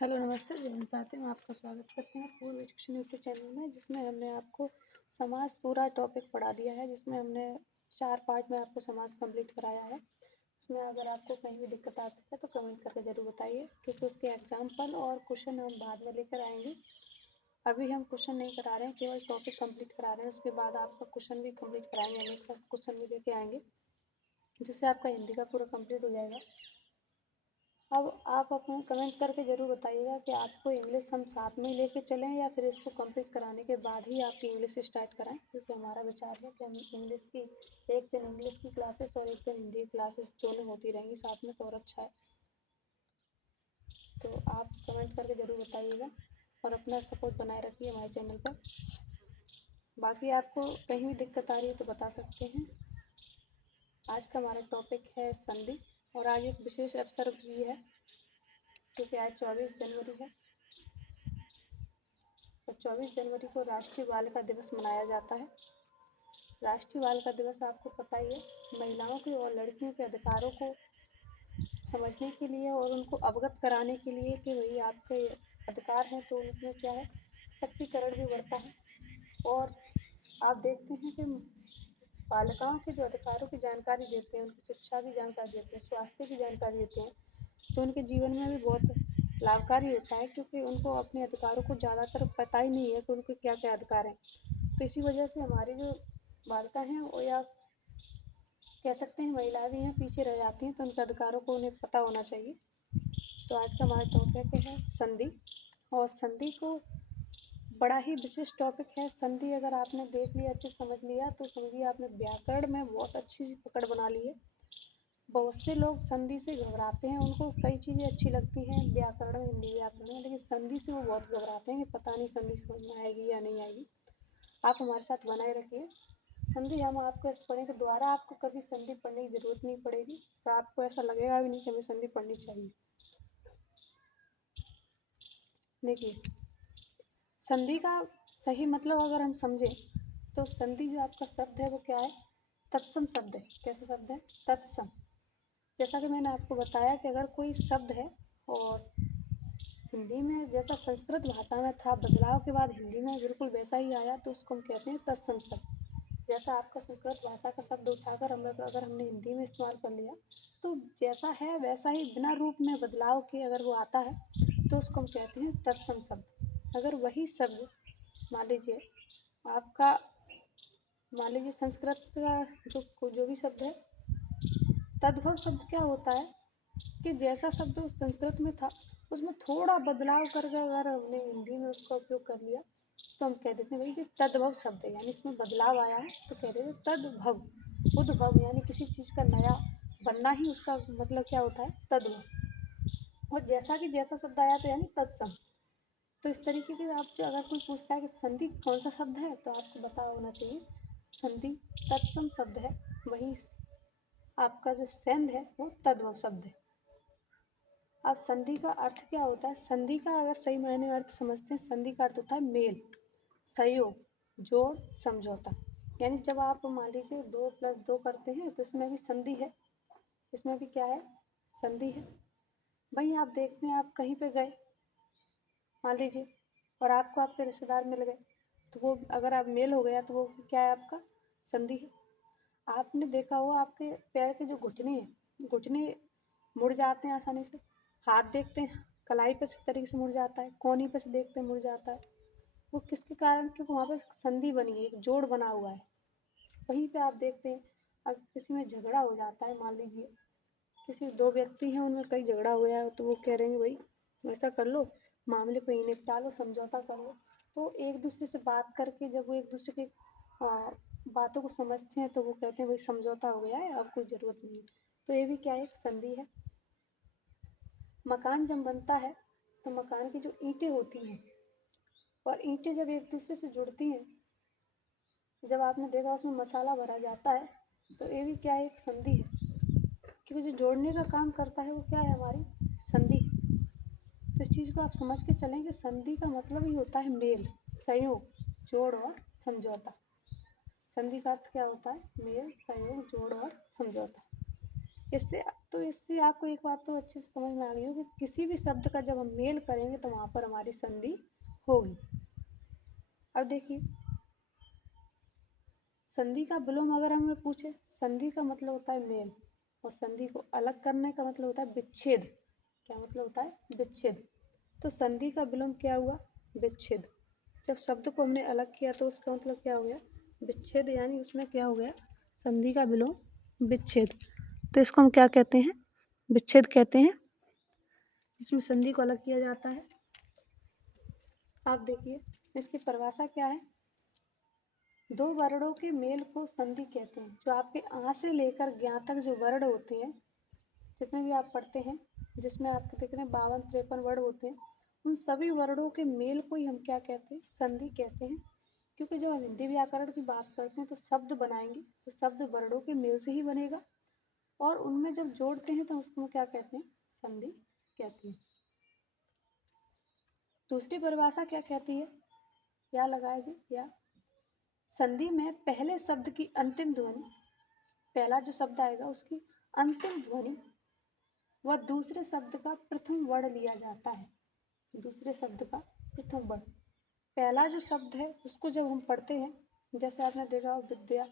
Hello नमस्ते जय हिंद साथियों, आपका स्वागत करते हैं पूर्व एजुकेशन यूट्यूब चैनल में, जिसमें हमने आपको समाज पूरा टॉपिक पढ़ा दिया है। जिसमें हमने 4 पार्ट में आपको समाज कंप्लीट कराया है। उसमें अगर आपको कहीं भी दिक्कत आती है तो कमेंट करके ज़रूर बताइए, क्योंकि उसके एग्जाम्पल और क्वेश्चन हम बाद में लेकर आएंगे। अभी हम क्वेश्चन नहीं करा रहे हैं, केवल टॉपिक कंप्लीट करा रहे हैं। उसके बाद आपका क्वेश्चन भी कंप्लीट कराएंगे, हम एक साथ क्वेश्चन भी लेके आएंगे, जिससे आपका हिंदी का पूरा कंप्लीट हो जाएगा। अब आप अपना कमेंट करके ज़रूर बताइएगा कि आपको इंग्लिश हम साथ में लेके चलें या फिर इसको कंप्लीट कराने के बाद ही आपकी इंग्लिश स्टार्ट कराएं, क्योंकि हमारा विचार है कि हम इंग्लिश की एक दिन इंग्लिश की क्लासेस और एक दिन हिंदी की क्लासेस दोनों होती रहेंगी साथ में, तो और अच्छा है। तो आप कमेंट करके ज़रूर बताइएगा और अपना सपोर्ट बनाए रखिए हमारे चैनल पर। बाकी आपको कहीं भी दिक्कत आ रही है तो बता सकते हैं। आज का हमारा टॉपिक है संधि, और आज एक विशेष अवसर भी है, क्योंकि आज 24 जनवरी है। तो 24 जनवरी को राष्ट्रीय बालिका दिवस मनाया जाता है। राष्ट्रीय बालिका दिवस आपको पता ही है, महिलाओं के और लड़कियों के अधिकारों को समझने के लिए और उनको अवगत कराने के लिए कि भाई आपके अधिकार हैं, तो उनमें क्या है, सशक्तिकरण भी बढ़ता है। और आप देखते हैं कि बालिकाओं के जो अधिकारों की जानकारी देते हैं, उनकी शिक्षा की जानकारी देते हैं, स्वास्थ्य की जानकारी देते हैं, तो उनके जीवन में भी बहुत लाभकारी होता है, क्योंकि उनको अपने अधिकारों को ज़्यादातर पता ही नहीं है कि उनके क्या क्या अधिकार हैं। तो इसी वजह से हमारी जो बालिका हैं, वो या कह सकते हैं महिलाएं भी हैं, पीछे रह जाती हैं, तो उनके अधिकारों को उन्हें पता होना चाहिए। तो आज का हमारा टॉपिक है संधि, और संधि को बड़ा ही विशिष्ट टॉपिक है। संधि अगर आपने देख लिया, अच्छे समझ लिया, तो समझिए आपने व्याकरण में बहुत अच्छी सी पकड़ बना ली है। बहुत से लोग संधि से घबराते हैं, उनको कई चीज़ें अच्छी लगती हैं व्याकरण में, हिंदी व्याकरण में, लेकिन संधि से वो बहुत घबराते हैं कि पता नहीं संधि समझ में आएगी या नहीं आएगी। आप हमारे साथ बनाए रखिए। संधि हम आपको इस पढ़ने के द्वारा आपको कभी संधि पढ़ने की जरूरत नहीं पड़ेगी, तो आपको ऐसा लगेगा भी नहीं कि हमें संधि पढ़नी चाहिए। देखिए, संधि का सही मतलब अगर हम समझें, तो संधि जो आपका शब्द है वो क्या है, तत्सम शब्द है। कैसा शब्द है, तत्सम। जैसा कि मैंने आपको बताया कि अगर कोई शब्द है और हिंदी में जैसा संस्कृत भाषा में था, बदलाव के बाद हिंदी में बिल्कुल वैसा ही आया, तो उसको हम कहते हैं तत्सम शब्द। जैसा आपका संस्कृत भाषा का शब्द उठाकर हम अगर हमने हिंदी में इस्तेमाल कर लिया, तो जैसा है वैसा ही बिना रूप में बदलाव के अगर वो आता है, तो उसको हम कहते हैं तत्सम शब्द। अगर वही शब्द मान लीजिए आपका, मान लीजिए संस्कृत का जो भी शब्द है, तद्भव शब्द क्या होता है कि जैसा शब्द उस संस्कृत में था, उसमें थोड़ा बदलाव करके अगर हमने हिंदी में उसका उपयोग कर लिया, तो हम कह देते हैं भाई ये तद्भव शब्द है, यानी इसमें बदलाव आया है, तो कह देते हैं तद्भव। उद्भव यानी किसी चीज़ का नया बनना ही उसका मतलब क्या होता है, तद्भव। और जैसा कि जैसा शब्द आया तो यानी तत्सम। तो इस तरीके के आप जो अगर कोई पूछता है कि संधि कौन सा शब्द है, तो आपको पता होना चाहिए संधि तत्सम शब्द है। वही आपका जो सेंध है वो तद्भव शब्द है। अब संधि का अर्थ क्या होता है, संधि का अगर सही मायने में अर्थ समझते हैं, संधि का अर्थ होता है मेल, सहयोग, जोड़, समझौता। यानी जब आप मान लीजिए 2+2 करते हैं, तो इसमें भी संधि है, इसमें भी क्या है, संधि है। वहीं आप देखते हैं, आप कहीं पे गए मान लीजिए, और आपको आपके रिश्तेदार मिल गए, तो वो अगर आप मेल हो गया, तो वो क्या है, आपका संधि है। आपने देखा होगा आपके पैर के जो घुटने हैं, घुटने मुड़ जाते हैं आसानी से। हाथ देखते हैं, कलाई पे इस तरीके से मुड़ जाता है, कोहनी पे से देखते हैं मुड़ जाता है। वो किसके कारण, क्योंकि वहाँ पे संधि बनी है, एक जोड़ बना हुआ है। वहीं पे आप देखते हैं, अगर किसी में झगड़ा हो जाता है, मान लीजिए किसी 2 व्यक्ति हैं, उनमें कहीं झगड़ा हो गया है, तो वो कह रहे हैं भाई ऐसा कर लो, मामले को ही निपटा लो, समझौता कर लो। तो एक दूसरे से बात करके जब वो एक दूसरे के बातों को समझते हैं, तो वो कहते हैं भाई समझौता हो गया है, अब कोई ज़रूरत नहीं है। तो ये भी क्या है, एक संधि है। मकान जब बनता है, तो मकान की जो ईंटें होती हैं, और ईंटें जब एक दूसरे से जुड़ती हैं, जब आपने देखा उसमें मसाला भरा जाता है, तो ये भी क्या है, एक संधि है। क्योंकि जो जोड़ने का काम करता है वो क्या है, हमारी संधि। तो इस चीज़ को आप समझ के चलें कि संधि का मतलब ही होता है मेल, सहयोग, जोड़ और समझौता। संधि का अर्थ क्या होता है, मेल, सहयोग, जोड़ और समझौता। इससे आपको एक बात तो अच्छे से समझ में आ गई हो कि किसी भी शब्द का जब हम मेल करेंगे तो वहाँ पर हमारी संधि होगी। अब देखिए, संधि का विलोम अगर हमें पूछे, संधि का मतलब होता है मेल, और संधि को अलग करने का मतलब होता है विच्छेद। क्या मतलब होता है? विच्छेद। तो संधि का विलोम क्या हुआ? विच्छेद। जब शब्द को हमने अलग किया तो उसका मतलब क्या हो गया? विच्छेद। यानी उसमें क्या हो गया? संधि का विलोम विच्छेद। तो इसको हम क्या कहते हैं? विच्छेद कहते हैं, जिसमें संधि को अलग किया जाता है। आप देखिए, इसकी परिभाषा क्या है? दो वर्णों के मेल को संधि कहते हैं। जो आपके आ से लेकर ज्ञा तक जो वर्ण होते हैं, जितने भी आप पढ़ते हैं, जिसमें आपके देख रहे हैं 52-53 वर्ण होते हैं, उन सभी वर्णों के मेल को ही हम क्या कहते हैं? संधि कहते हैं। क्योंकि जब हम हिंदी व्याकरण की बात करते हैं तो शब्द बनाएंगे तो शब्द वर्णों के मेल से ही बनेगा, और उनमें जब जोड़ते हैं तो उसको क्या कहते हैं? संधि कहते हैं। दूसरी परिभाषा क्या कहती है? या लगाए जी, या संधि में पहले शब्द की अंतिम ध्वनि, पहला जो शब्द आएगा उसकी अंतिम ध्वनि व दूसरे शब्द का प्रथम वर्ण लिया जाता है। दूसरे शब्द का प्रथम वर्ण, पहला जो शब्द है उसको जब हम पढ़ते हैं, जैसे आपने देखा हो विद्या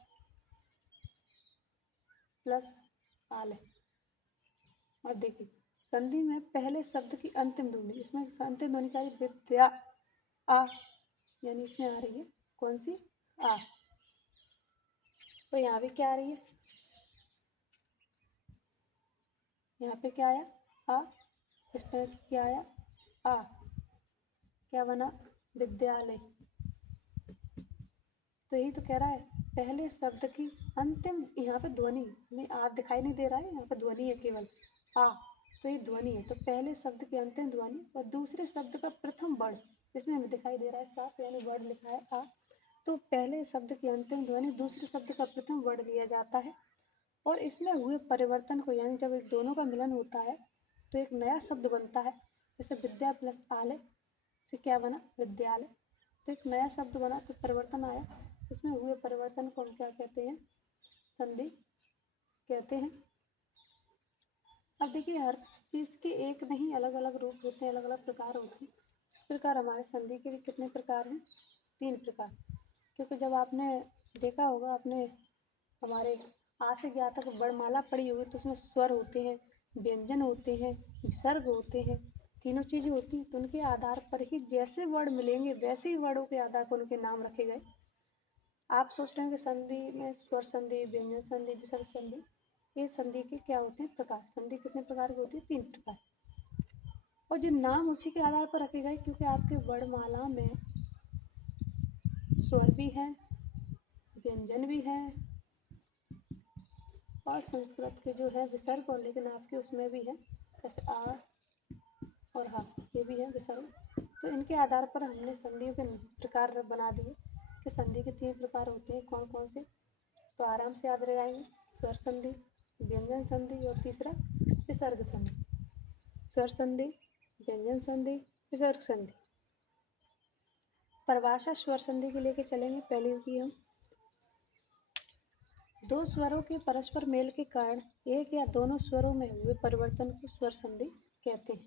प्लस आलय, और देखिए संधि में पहले शब्द की अंतिम ध्वनि, इसमें अंतिम ध्वनि का विद्या आ, यानी इसमें आ रही है कौन सी? आ। तो यहाँ भी क्या आ रही है? यहाँ पे क्या आया? आ। इस पर क्या आया? आ। क्या बना? विद्यालय। तो यही तो कह रहा है, पहले शब्द की अंतिम, यहाँ पे ध्वनि में आ दिखाई नहीं दे रहा है, यहाँ पे ध्वनि है केवल आ, तो ये ध्वनि है। तो पहले शब्द की अंतिम ध्वनि और दूसरे शब्द का प्रथम वर्ण, जिसमें हमें दिखाई दे रहा है साफ, यानी वर्ण लिखा है आ, तो पहले शब्द की अंतिम ध्वनि दूसरे शब्द का प्रथम वर्ण लिया जाता है, और इसमें हुए परिवर्तन को, यानी जब एक दोनों का मिलन होता है तो एक नया शब्द बनता है। जैसे विद्या प्लस आलय से क्या बना? विद्यालय। तो एक नया शब्द बना, तो परिवर्तन आया, उसमें हुए परिवर्तन को हम क्या कहते हैं? संधि कहते हैं। अब देखिए, हर चीज़ के एक नहीं, अलग अलग रूप होते हैं, अलग अलग प्रकार होते हैं। इस प्रकार हमारे संधि के भी कितने प्रकार हैं? 3 प्रकार। क्योंकि जब आपने देखा होगा, आपने हमारे आ से ज्ञा तक वर्णमाला पढ़ी होगी, तो उसमें स्वर होते हैं, व्यंजन होते हैं, विसर्ग होते हैं, तीनों चीज़ें होती हैं। तो उनके आधार पर ही जैसे वर्ण मिलेंगे वैसे ही वर्णों के आधार पर उनके नाम रखे गए। आप सोच रहे हैं कि संधि में स्वर संधि, व्यंजन संधि, विसर्ग संधि, ये संधि के क्या होते हैं? प्रकार। संधि कितने प्रकार की होती है? 3 प्रकार। और जो नाम उसी के आधार पर रखे गए, क्योंकि आपके वर्णमाला में स्वर भी है, व्यंजन भी है, और संस्कृत के जो है विसर्ग, और लेकिन आपके उसमें भी है, जैसे आ और हा, ये भी है विसर्ग। तो इनके आधार पर हमने संधियों के प्रकार बना दिए कि संधि के 3 प्रकार होते हैं। कौन कौन से? तो आराम से याद लगाएंगे, स्वर संधि, व्यंजन संधि, और तीसरा विसर्ग संधि। स्वर संधि, व्यंजन संधि, विसर्ग संधि। परिभाषा स्वर संधि के लेके चलेंगे। पहले की हम, दो स्वरों के परस्पर मेल के कारण एक या दोनों स्वरों में हुए परिवर्तन को स्वर संधि कहते हैं।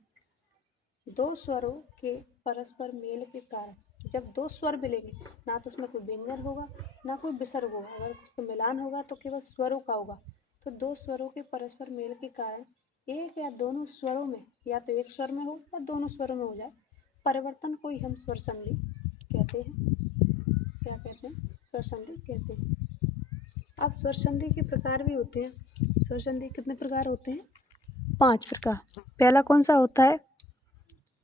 दो स्वरों के परस्पर मेल के कारण, जब दो स्वर मिलेंगे, ना तो उसमें कोई व्यंजन होगा ना कोई विसर्ग होगा, अगर उसका मिलान होगा तो केवल स्वरों का होगा। तो दो स्वरों के परस्पर मेल के कारण एक या दोनों स्वरों में, या तो एक स्वर में हो या दोनों स्वरों में हो जाए, परिवर्तन को ही हम स्वर संधि कहते हैं। क्या कहते हैं? स्वर संधि कहते हैं। अब स्वर संधि के प्रकार भी होते हैं। स्वर संधि कितने प्रकार होते हैं? 5 प्रकार। पहला कौन सा होता है?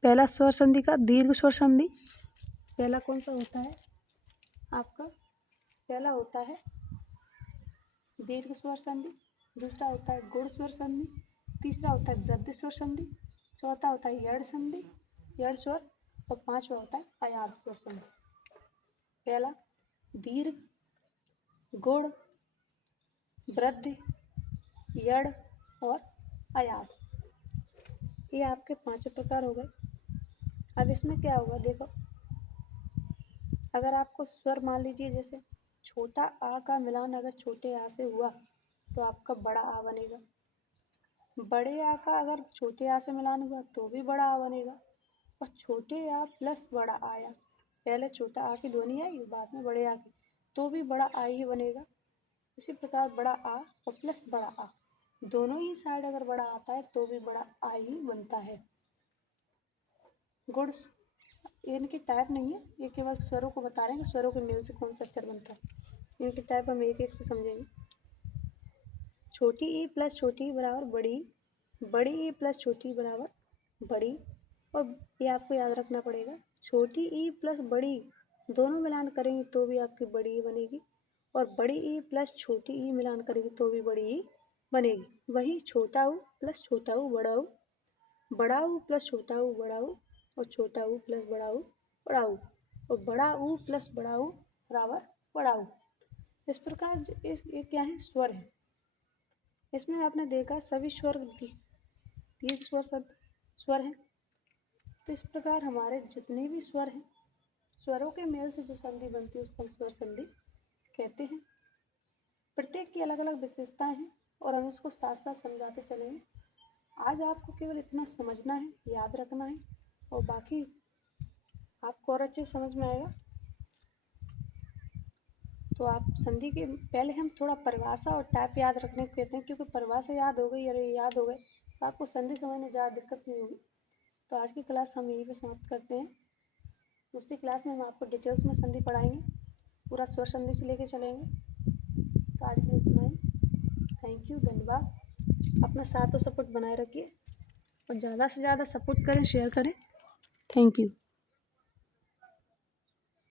पहला स्वर संधि का दीर्घ स्वर संधि। पहला कौन सा होता है आपका? पहला होता है दीर्घ स्वर संधि, दूसरा होता है गुण स्वर संधि, तीसरा होता है वृद्धि स्वर संधि, चौथा होता है यड़ संधि, यड़ स्वर, और पांचवा होता है अयाद स्वर संधि। पहला दीर्घ, गुण, वृद्धि, यड़ और अयाद, ये आपके 5 प्रकार हो गए। अब इसमें क्या होगा? देखो, अगर आपको स्वर मान लीजिए, जैसे छोटा आ का मिलान अगर छोटे आ से हुआ तो आपका बड़ा आ बनेगा, बड़े आ का अगर छोटे आ से मिलान हुआ तो भी बड़ा आ बनेगा, और छोटे आ प्लस बड़ा आया, पहले छोटा आ की ध्वनि आई बाद में बड़े आ की, तो भी बड़ा आ ही बनेगा। इसी प्रकार बड़ा आ और प्लस बड़ा आ दोनों ही साइड अगर बड़ा आता है तो भी बड़ा आ ही बनता है। गुड्स इनके टाइप नहीं है, ये केवल स्वरों को बता रहे हैं कि स्वरों के मेल से कौन सा अक्षर बनता है। इनके टाइप हम एक एक से समझेंगे। छोटी ई प्लस छोटी ई बराबर बड़ी, बड़ी ई प्लस छोटी ई बराबर बड़ी, और ये आपको याद रखना पड़ेगा, छोटी ई प्लस बड़ी दोनों मिलान करेंगे तो भी आपकी बड़ी ई बनेगी, और बड़ी ई प्लस छोटी ई मिलान करेंगे तो भी बड़ी ई बनेगी। वही छोटा ऊ प्लस छोटा ऊ बड़ा ऊ, बड़ा ऊ प्लस छोटा ऊ बड़ा ऊ, और छोटा ऊ प्लस बड़ा ऊ बड़ा ऊ, और बड़ा ऊ प्लस बड़ा ऊ बराबर बड़ा ऊ। इस प्रकार ये क्या है, स्वर है। इसमें आपने देखा सभी स्वर दीर्घ स्वर हैं। तो इस प्रकार हमारे जितने भी स्वर हैं, स्वरों के मेल से जो संधि बनती है उसको हम स्वर संधि कहते हैं। प्रत्येक की अलग अलग विशेषताएं हैं और हम इसको साथ साथ समझाते चलेंगे। आज आपको केवल इतना समझना है, याद रखना है, और बाकी आपको और अच्छे समझ में आएगा। तो आप संधि के पहले हम थोड़ा परिभाषा और टाइप याद रखने को कहते हैं, क्योंकि परिभाषा याद हो गई, अरे याद हो गए तो आपको संधि समझने में ज़्यादा दिक्कत नहीं होगी। तो आज की क्लास हम यहीं पे समाप्त करते हैं। दूसरी क्लास में हम आपको डिटेल्स में संधि पढ़ाएंगे, पूरा स्वर संधि से लेके चलेंगे। तो आज के लिए इतना ही। थैंक यू, धन्यवाद। अपना साथ और सपोर्ट बनाए रखिए और ज़्यादा से ज़्यादा सपोर्ट करें, शेयर करें। Thank you.